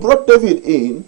brought David in,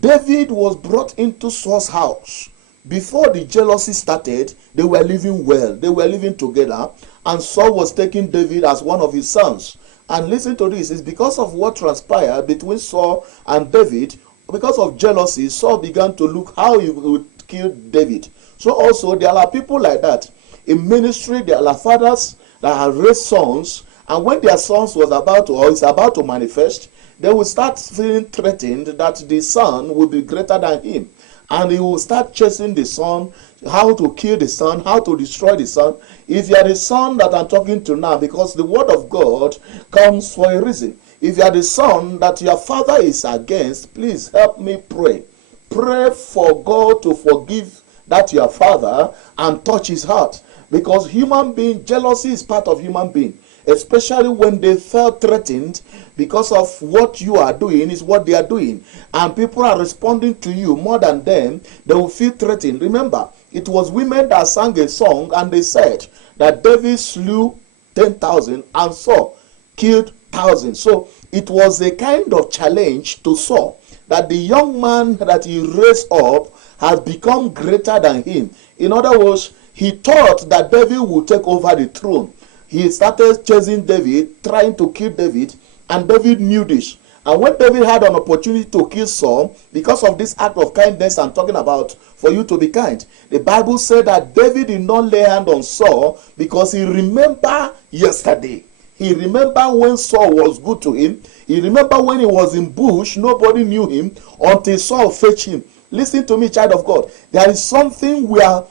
David was brought into Saul's house. Before the jealousy started, they were living well. They were living together. And Saul was taking David as one of his sons. And listen to this. It's because of what transpired between Saul and David. Because of jealousy, Saul began to look how he would kill David. So also, there are people like that. In ministry, there are fathers that have raised sons. And when their sons was about to, or is about to manifest, they will start feeling threatened that the son will be greater than him. And he will start chasing the son, how to kill the son, how to destroy the son. If you are the son that I'm talking to now, because the word of God comes for a reason. If you are the son that your father is against, please help me pray. Pray for God to forgive that your father and touch his heart. Because human being, jealousy is part of human being. Especially when they felt threatened because of what you are doing is what they are doing. And people are responding to you more than them. They will feel threatened. Remember, it was women that sang a song and they said that David slew 10,000 and Saul killed thousands. So it was a kind of challenge to Saul that the young man that he raised up has become greater than him. In other words, he thought that David would take over the throne. He started chasing David, trying to kill David, and David knew this. And when David had an opportunity to kill Saul, because of this act of kindness I'm talking about, for you to be kind, the Bible said that David did not lay hand on Saul because he remembered yesterday. He remembered when Saul was good to him. He remembered when he was in bush, nobody knew him until Saul fetched him. Listen to me, child of God. There is something we are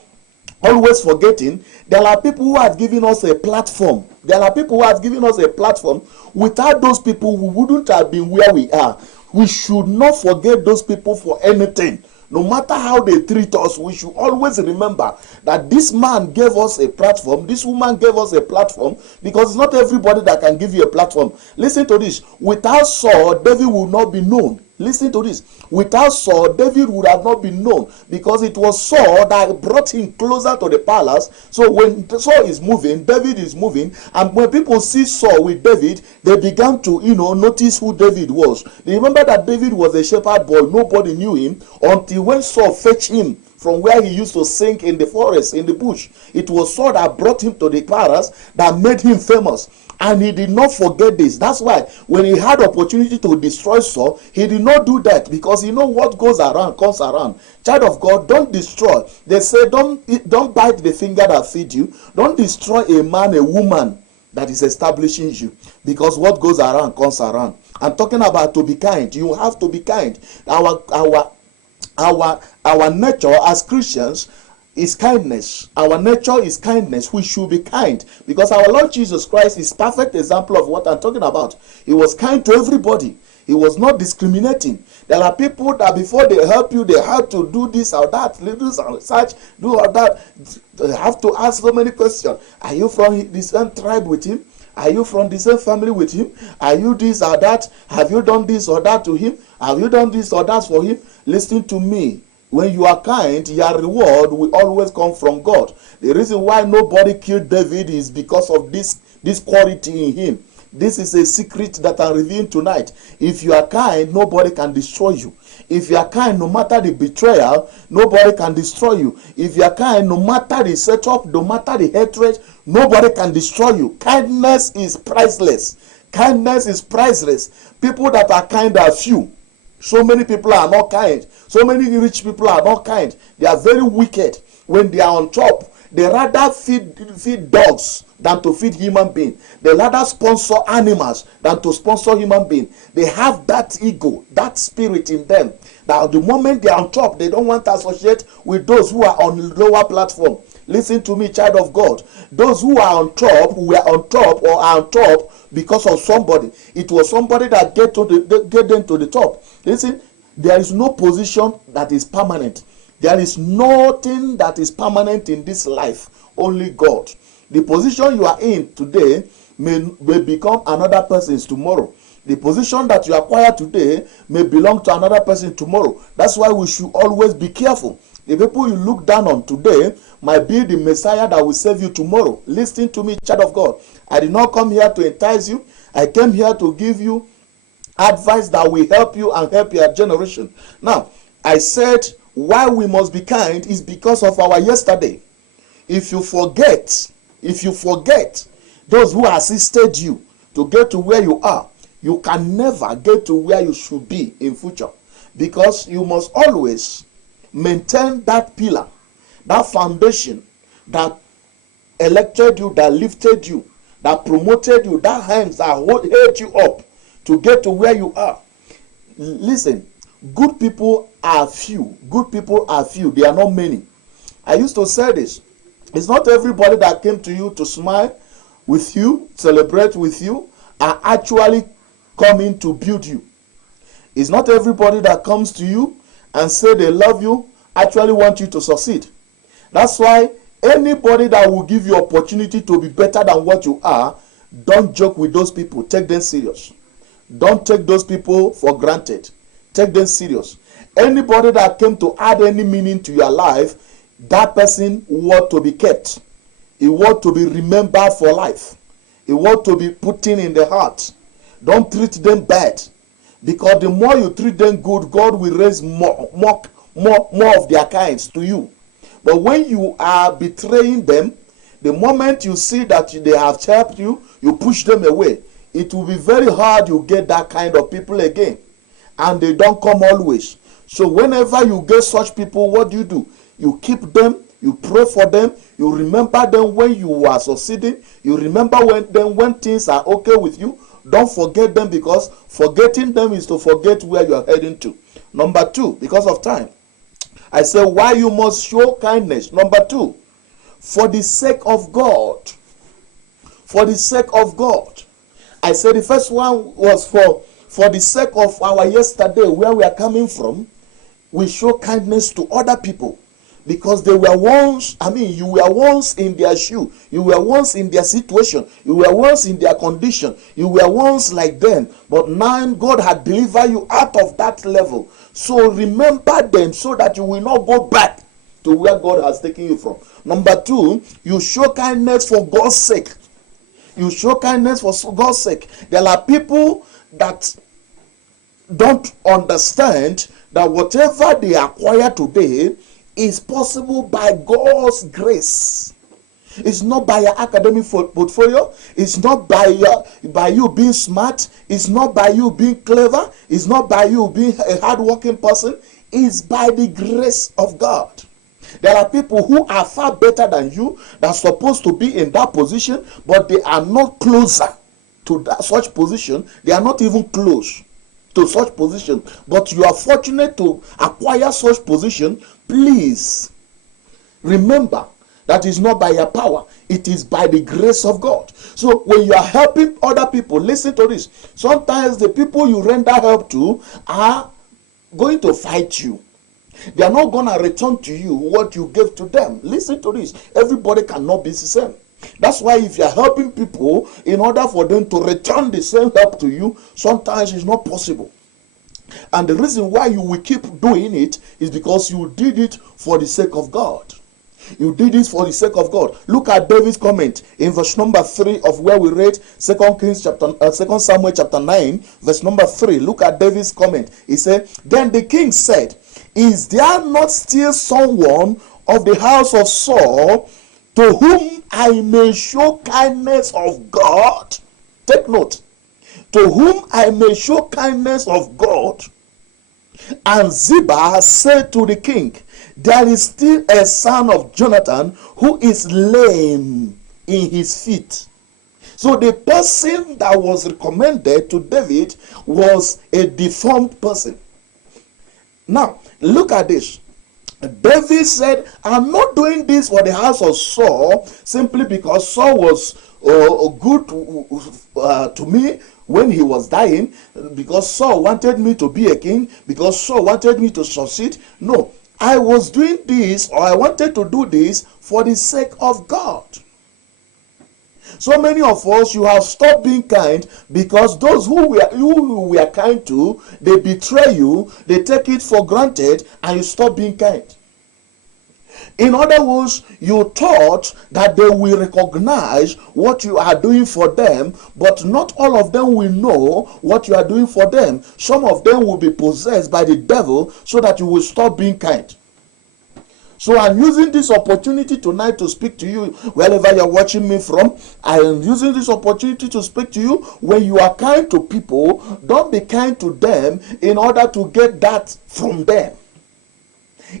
always forgetting. There are people who have given us a platform. There are people who have given us a platform. Without those people, we wouldn't have been where we are. We should not forget those people for anything. No matter how they treat us, we should always remember that this man gave us a platform, this woman gave us a platform, because it's not everybody that can give you a platform. Listen to this. Without Saul, David would not be known. Listen to this. Without Saul, David would have not been known, because it was Saul that brought him closer to the palace. So when Saul is moving, David is moving, and when people see Saul with David, they began to, notice who David was. They remember that David was a shepherd boy. Nobody knew him until when Saul fetched him from where he used to sing in the forest, in the bush. It was Saul that brought him to the palace, that made him famous. And he did not forget this. That's why when he had opportunity to destroy Saul, he did not do that, because what goes around comes around. Child of God, don't destroy. They say don't bite the finger that feeds you. Don't destroy a man, a woman that is establishing you, because what goes around comes around. I'm talking about to be kind. You have to be kind. Our nature as Christians is kindness. Our nature is kindness. We should be kind, because our Lord Jesus Christ is perfect example of what I'm talking about. He was kind to everybody. He was not discriminating. There are people that before they help you, they have to do this or that, do such, do all that. They have to ask so many questions. Are you from the same tribe with him? Are you from the same family with him? Are you this or that? Have you done this or that to him? Have you done this or that for him? Listen to me. When you are kind, your reward will always come from God. The reason why nobody killed David is because of this quality in him. This is a secret that I'm revealing tonight. If you are kind, nobody can destroy you. If you are kind, no matter the betrayal, nobody can destroy you. If you are kind, no matter the setup, no matter the hatred, nobody can destroy you. Kindness is priceless. Kindness is priceless. People that are kind are few. So many people are not kind. So many rich people are not kind. They are very wicked. When they are on top, they rather feed dogs than to feed human beings. They rather sponsor animals than to sponsor human beings. They have that ego, that spirit in them. Now, the moment they are on top, they don't want to associate with those who are on lower platform. Listen to me, child of God. Those who are on top, who are on top or are on top because of somebody. It was somebody that get them to the top. Listen, there is no position that is permanent. There is nothing that is permanent in this life. Only God. The position you are in today may become another person's tomorrow. The position that you acquire today may belong to another person tomorrow. That's why we should always be careful. The people you look down on today might be the Messiah that will save you tomorrow. Listen to me, child of God. I did not come here to entice you. I came here to give you advice that will help you and help your generation. Now, I said why we must be kind is because of our yesterday. If you forget those who assisted you to get to where you are, you can never get to where you should be in future, because you must always maintain that pillar, that foundation that elected you, that lifted you, that promoted you, that hands that held you up to get to where you are. Listen, good people are few. Good people are few. They are not many. I used to say this. It's not everybody that came to you to smile with you, celebrate with you, are actually coming to build you. It's not everybody that comes to you and say they love you actually want you to succeed. That's why anybody that will give you opportunity to be better than what you are, don't joke with those people. Take them serious. Don't take those people for granted. Take them serious. Anybody that came to add any meaning to your life, that person want to be kept. He want to be remembered for life. He want to be put in the heart. Don't treat them bad, because the more you treat them good, God will raise more of their kinds to you. But when you are betraying them, the moment you see that they have helped you, you push them away. It will be very hard you get that kind of people again. And they don't come always. So whenever you get such people, what do? You keep them, you pray for them, you remember them when you are succeeding, you remember when things are okay with you. Don't forget them, because forgetting them is to forget where you are heading to. Number 2, because of time, I say why you must show kindness. Number 2, for the sake of God. For the sake of God. I said the first one was for the sake of our yesterday, where we are coming from. We show kindness to other people, because they were once, you were once in their shoe, you were once in their situation, you were once in their condition, you were once like them, but now God had delivered you out of that level. So remember them, so that you will not go back to where God has taken you from. Number 2, you show kindness for God's sake. You show kindness for God's sake. There are people that don't understand that whatever they acquire today is possible by God's grace. It's not by your academic portfolio. It's not by you being smart. It's not by you being clever. It's not by you being a hardworking person. It's by the grace of God. There are people who are far better than you that are supposed to be in that position, but they are not closer to such position. They are not even close to such position. But you are fortunate to acquire such position. Please remember that is not by your power. It is by the grace of God. So when you are helping other people, listen to this. Sometimes the people you render help to are going to fight you. They are not going to return to you what you gave to them. Listen to this. Everybody cannot be the same. That's why if you are helping people, in order for them to return the same help to you, sometimes it's not possible. And the reason why you will keep doing it is because you did it for the sake of God. You did it for the sake of God. Look at David's comment in verse number 3 of where we read 2 Samuel chapter 9, verse number 3. Look at David's comment. He said, "Then the king said, is there not still someone of the house of Saul to whom I may show kindness of God?" Take note. To whom I may show kindness of God. And Ziba said to the king, there is still a son of Jonathan who is lame in his feet. So the person that was recommended to David was a deformed person. Now, look at this. David said, I'm not doing this for the house of Saul simply because Saul was good to me when he was dying, because Saul wanted me to be a king, because Saul wanted me to succeed. No, I was doing this, or I wanted to do this for the sake of God. So many of us, you have stopped being kind because those who we are kind to, they betray you, they take it for granted, and you stop being kind. In other words, you thought that they will recognize what you are doing for them, but not all of them will know what you are doing for them. Some of them will be possessed by the devil so that you will stop being kind. So I'm using this opportunity tonight to speak to you wherever you're watching me from. I am using this opportunity to speak to you. When you are kind to people, don't be kind to them in order to get that from them.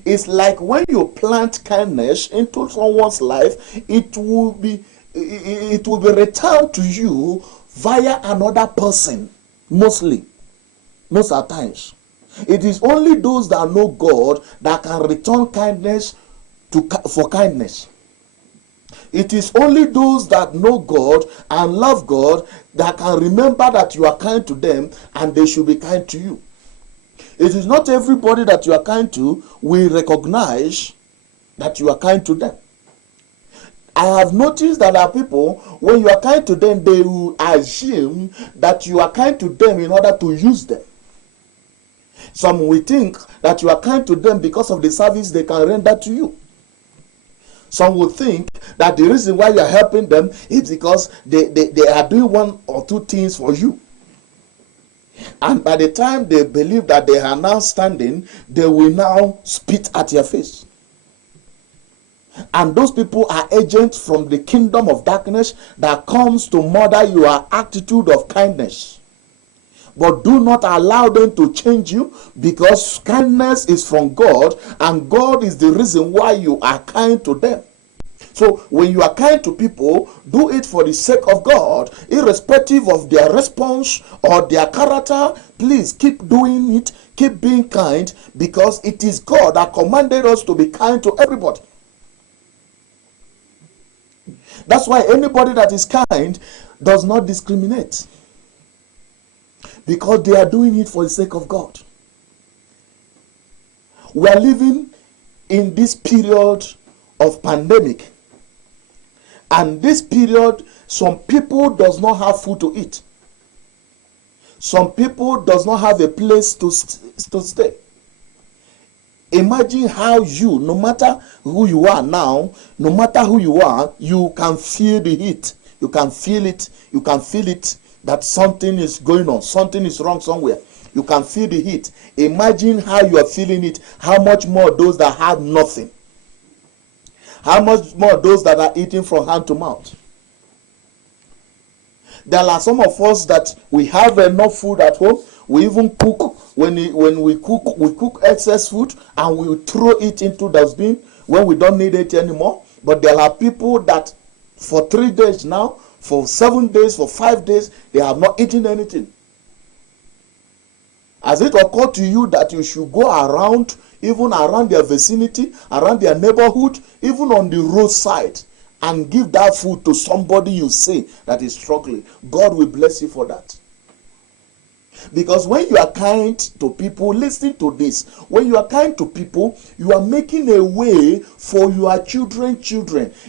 It's like when you plant kindness into someone's life, it will be returned to you via another person, most at times. It is only those that know God that can return kindness for kindness. It is only those that know God and love God that can remember that you are kind to them and they should be kind to you. It is not everybody that you are kind to will recognize that you are kind to them. I have noticed that there are people, when you are kind to them, they will assume that you are kind to them in order to use them. Some will think that you are kind to them because of the service they can render to you. Some will think that the reason why you are helping them is because they are doing one or two things for you. And by the time they believe that they are now standing, they will now spit at your face. And those people are agents from the kingdom of darkness that comes to murder your attitude of kindness. But do not allow them to change you, because kindness is from God and God is the reason why you are kind to them. So when you are kind to people, do it for the sake of God, irrespective of their response or their character. Please keep doing it, keep being kind, because it is God that commanded us to be kind to everybody. That's why anybody that is kind does not discriminate, because they are doing it for the sake of God. We are living in this period of pandemic, and this period, some people does not have food to eat. Some people does not have a place to stay. Imagine how you, no matter who you are now, no matter who you are, you can feel the heat. You can feel it. You can feel it that something is going on. Something is wrong somewhere. You can feel the heat. Imagine how you are feeling it. How much more those that have nothing. How much more those that are eating from hand to mouth. There are some of us that we have enough food at home. We even cook. When we cook excess food and we throw it into dustbin when we don't need it anymore. But there are people that for 3 days now, for 7 days, for 5 days, they have not eaten anything. Has it occurred to you that you should go around, even around their vicinity, around their neighborhood, even on the roadside, and give that food to somebody you say that is struggling? God will bless you for that. Because when you are kind to people, listen to this. When you are kind to people, you are making a way for your children.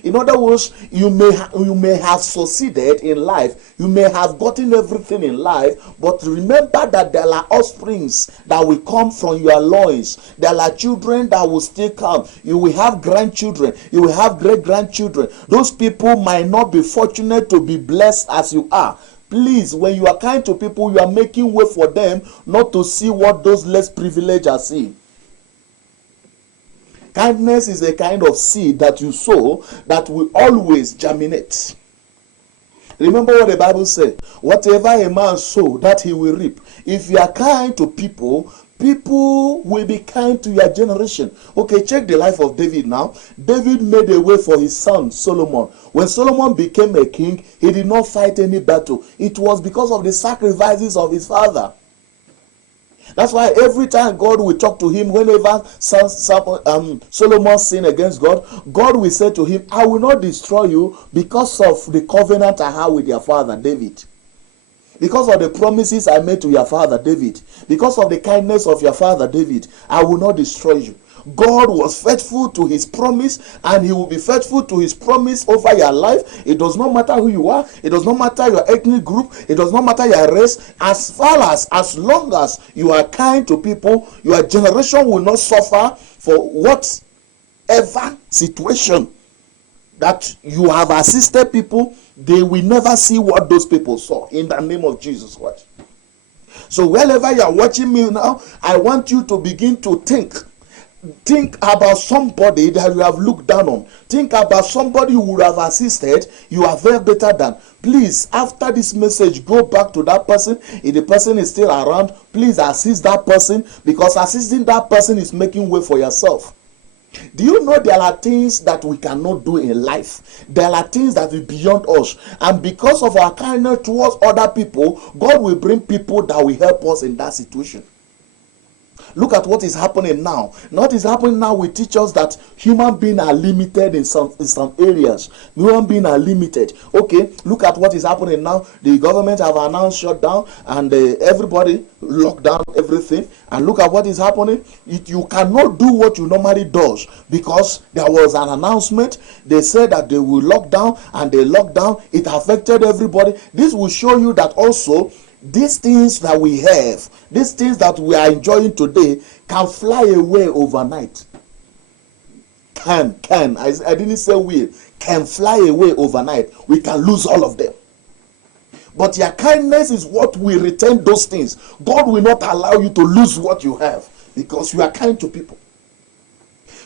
In other words, you may have succeeded in life. You may have gotten everything in life. But remember that there are offsprings that will come from your loins. There are children that will still come. You will have grandchildren. You will have great-grandchildren. Those people might not be fortunate to be blessed as you are. Please, when you are kind to people, you are making way for them not to see what those less privileged are seeing. Kindness is a kind of seed that you sow that will always germinate. Remember what the Bible said. Whatever a man sow, that he will reap. If you are kind to people, people will be kind to your generation. Okay, check the life of David now. David made a way for his son Solomon. When Solomon became a king, he did not fight any battle. It was because of the sacrifices of his father. That's why every time God will talk to him, whenever Solomon sinned against God, God will say to him, I will not destroy you because of the covenant I have with your father David. Because of the promises I made to your father David. Because of the kindness of your father David, I will not destroy you. God was faithful to his promise, and he will be faithful to his promise over your life. It does not matter who you are. It does not matter your ethnic group. It does not matter your race. As long as you are kind to people, your generation will not suffer for whatever whatever situation that you have assisted people, they will never see what those people saw, in the name of Jesus Christ. So wherever you are watching me now, I want you to begin to think about somebody that you have looked down on. Think about somebody you would have assisted, you are very better than. Please, after this message, go back to that person. If the person is still around, please assist that person, because assisting that person is making way for yourself. Do you know there are things that we cannot do in life? There are things that are beyond us. And because of our kindness towards other people, God will bring people that will help us in that situation. Look at what is happening now. What is happening now will teach us that human beings are limited in some areas. Human beings are limited. Okay, look at what is happening now. The government have announced shutdown, and everybody locked down everything. And look at what is happening. You cannot do what you normally do, because there was an announcement. They said that they will lock down, and they locked down. It affected everybody. This will show you that also these things that we have, these things that we are enjoying today, can fly away overnight. I didn't say will. Can fly away overnight. We can lose all of them. But your kindness is what will retain those things. God will not allow you to lose what you have, because you are kind to people.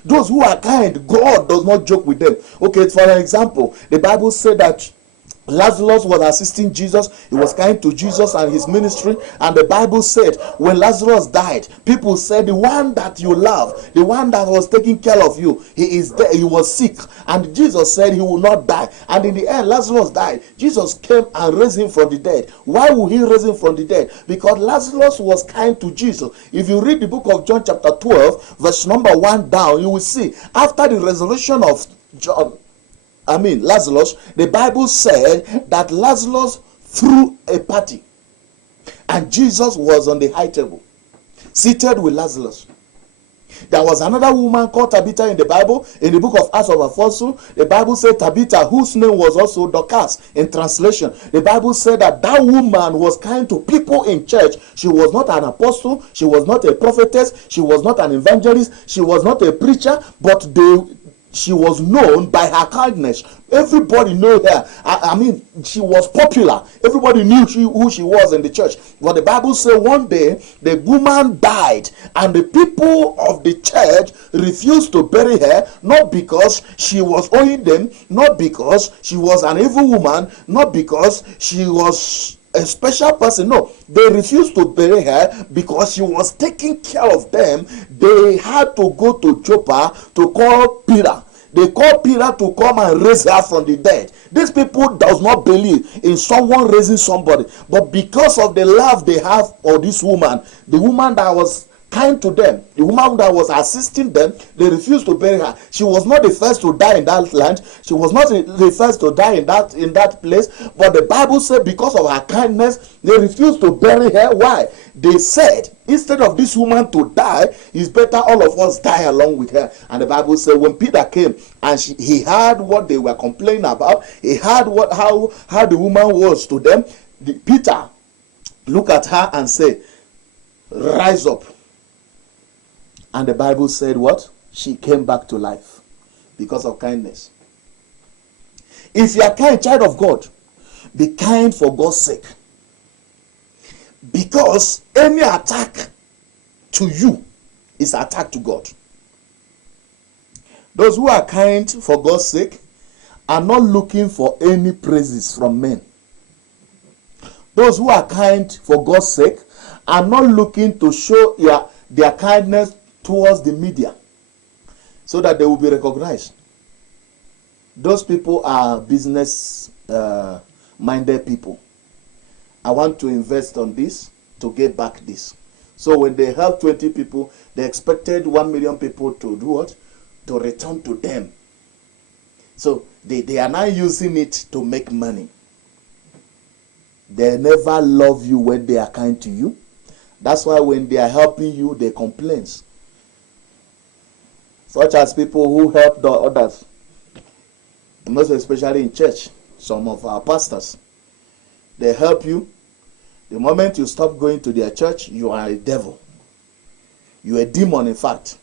Those who are kind, God does not joke with them. Okay, for an example, the Bible said that Lazarus was assisting Jesus. He was kind to Jesus and his ministry. And the Bible said when Lazarus died, people said, the one that you love, the one that was taking care of you, he is there. He was sick. And Jesus said he will not die. And in the end, Lazarus died. Jesus came and raised him from the dead. Why would he raise him from the dead? Because Lazarus was kind to Jesus. If you read the book of John chapter 12, verse number 1 down, you will see after the resurrection of Lazarus, the Bible said that Lazarus threw a party, and Jesus was on the high table, seated with Lazarus. There was another woman called Tabitha in the Bible. In the book of Acts of Apostles, the Bible said Tabitha, whose name was also Dorcas in translation. The Bible said that woman was kind to people in church. She was not an apostle, she was not a prophetess, she was not an evangelist, she was not a preacher, but she was known by her kindness. Everybody knew her. She was popular. Everybody knew who she was in the church. But the Bible says one day the woman died, and the people of the church refused to bury her, not because she was owing them, not because she was an evil woman, not because she was a special person. No, they refused to bury her because she was taking care of them. They had to go to Joppa to call Peter. They called Peter to come and raise her from the dead. These people does not believe in someone raising somebody, but because of the love they have for this woman, the woman that was kind to them, the woman that was assisting them, they refused to bury her. She was not the first to die in that land. She was not the first to die in that place. But the Bible said because of her kindness, they refused to bury her. Why? They said, instead of this woman to die, it's better all of us die along with her. And the Bible said when Peter came and he heard what they were complaining about, he heard how the woman was to them. Peter looked at her and said, rise up. And the Bible said what? She came back to life because of kindness. If you are kind, child of God, be kind for God's sake. Because any attack to you is attack to God. Those who are kind for God's sake are not looking for any praises from men. Those who are kind for God's sake are not looking to show their kindness towards the media so that they will be recognized. Those people are business minded people. I want to invest on this to get back this. So when they help 20 people, they expected 1 million people to do what? To return to them. So they are now using it to make money. They never love you when they are kind to you. That's why when they are helping you, they complain. Such as people who help the others, most especially in church, some of our pastors, they help you. The moment you stop going to their church, you are a devil. You are a demon, in fact.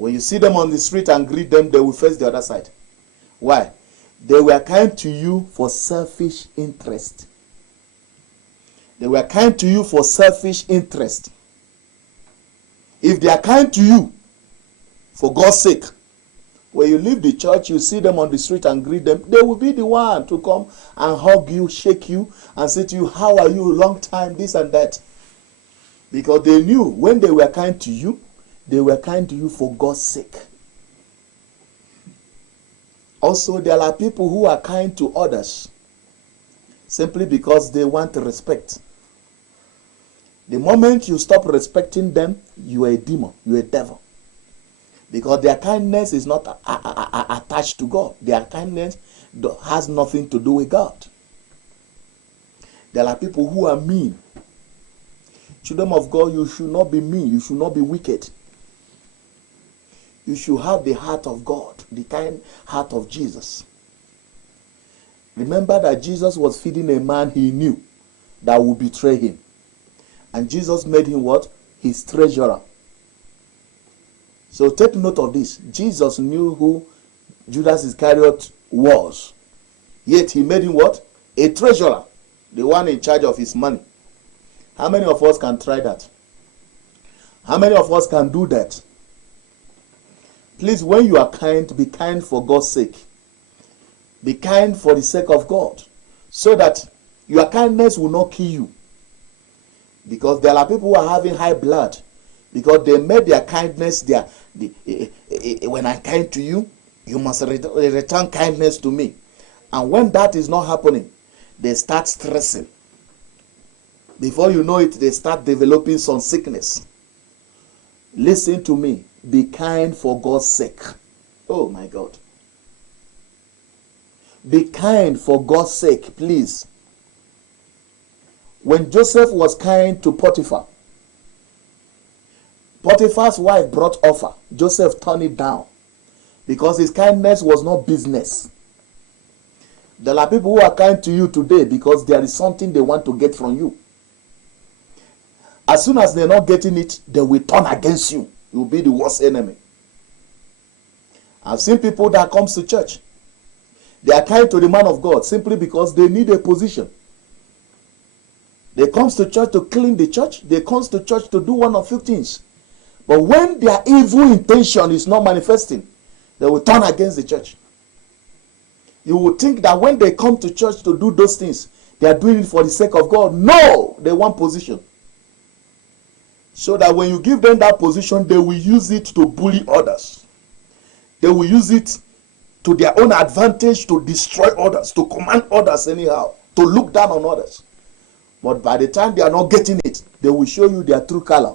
When you see them on the street and greet them, they will face the other side. Why? They were kind to you for selfish interest. They were kind to you for selfish interest. If they are kind to you for God's sake, when you leave the church, you see them on the street and greet them, they will be the one to come and hug you, shake you, and say to you, how are you, long time, this and that. Because they knew when they were kind to you, they were kind to you for God's sake. Also, there are people who are kind to others simply because they want respect. The moment you stop respecting them, you are a demon, you are a devil. Because their kindness is not attached to God. Their kindness has nothing to do with God. There are people who are mean. Children of God, you should not be mean. You should not be wicked. You should have the heart of God, the kind heart of Jesus. Remember that Jesus was feeding a man he knew that would betray him. And Jesus made him what? His treasurer. So take note of this. Jesus knew who Judas Iscariot was. Yet he made him what? A treasurer. The one in charge of his money. How many of us can try that? How many of us can do that? Please, when you are kind, be kind for God's sake. Be kind for the sake of God. So that your kindness will not kill you. Because there are people who are having high blood. Because they made their kindness when I'm kind to you, you must return kindness to me. And when that is not happening, they start stressing. Before you know it, they start developing some sickness. Listen to me. Be kind for God's sake. Oh my God. Be kind for God's sake, please. When Joseph was kind to Potiphar, Potiphar's wife brought offer. Joseph turned it down because his kindness was not business. There are people who are kind to you today because there is something they want to get from you. As soon as they're not getting it, they will turn against you. You will be the worst enemy. I've seen people that comes to church. They are kind to the man of God simply because they need a position. They comes to church to clean the church. They comes to church to do one of few things. But when their evil intention is not manifesting, they will turn against the church. You will think that when they come to church to do those things, they are doing it for the sake of God. No, they want position. So that when you give them that position, they will use it to bully others. They will use it to their own advantage to destroy others, to command others anyhow, to look down on others. But by the time they are not getting it, they will show you their true color.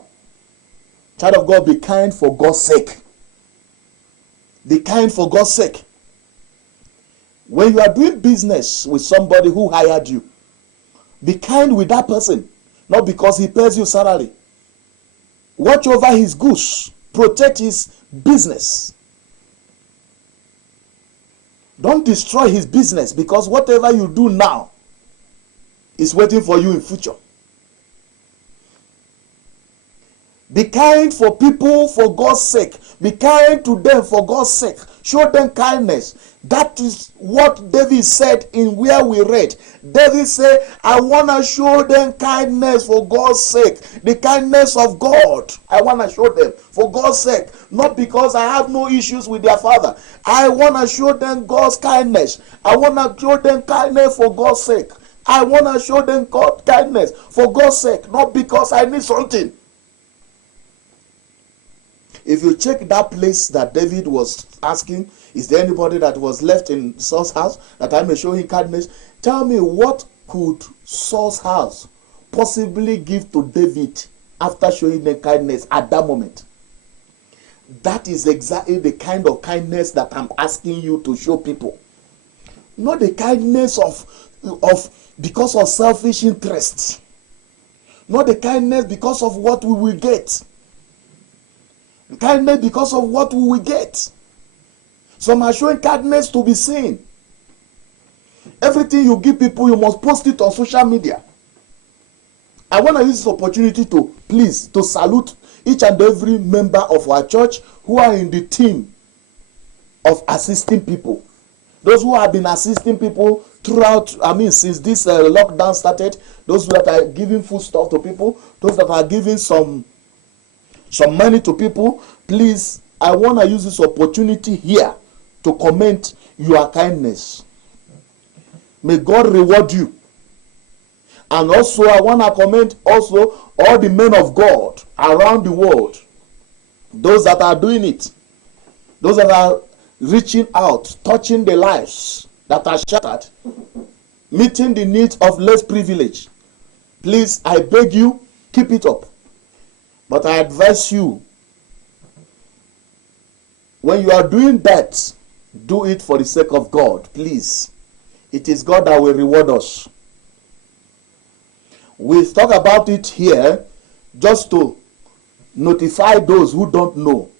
Child of God, be kind for God's sake. Be kind for God's sake. When you are doing business with somebody who hired you, be kind with that person, not because he pays you salary. Watch over his goods. Protect his business. Don't destroy his business, because whatever you do now is waiting for you in future. Be kind for people for God's sake. Be kind to them for God's sake. Show them kindness. That is what David said in where we read. David said, I want to show them kindness for God's sake. The kindness of God. I want to show them for God's sake. Not because I have no issues with their father. I want to show them God's kindness. I want to show them kindness for God's sake. I want to show them God's kindness for God's sake. Not because I need something. If you check that place that David was asking, is there anybody that was left in Saul's house that I may show him kindness? Tell me, what could Saul's house possibly give to David after showing them kindness at that moment? That is exactly the kind of kindness that I'm asking you to show people. Not the kindness of because of selfish interests. Not the kindness because of what we will get. Kindness because of what we will get. Some are showing kindness to be seen. Everything you give people, you must post it on social media. I want to use this opportunity to salute each and every member of our church who are in the team of assisting people. Those who have been assisting people throughout, since this lockdown started, those that are giving food stuff to people, those that are giving some money to people, please, I want to use this opportunity here to commend your kindness. May God reward you. And also, I want to commend also all the men of God around the world, those that are doing it, those that are reaching out, touching the lives that are shattered, meeting the needs of less privileged. Please, I beg you, keep it up. But I advise you, when you are doing that, do it for the sake of God, please. It is God that will reward us. We talk about it here just to notify those who don't know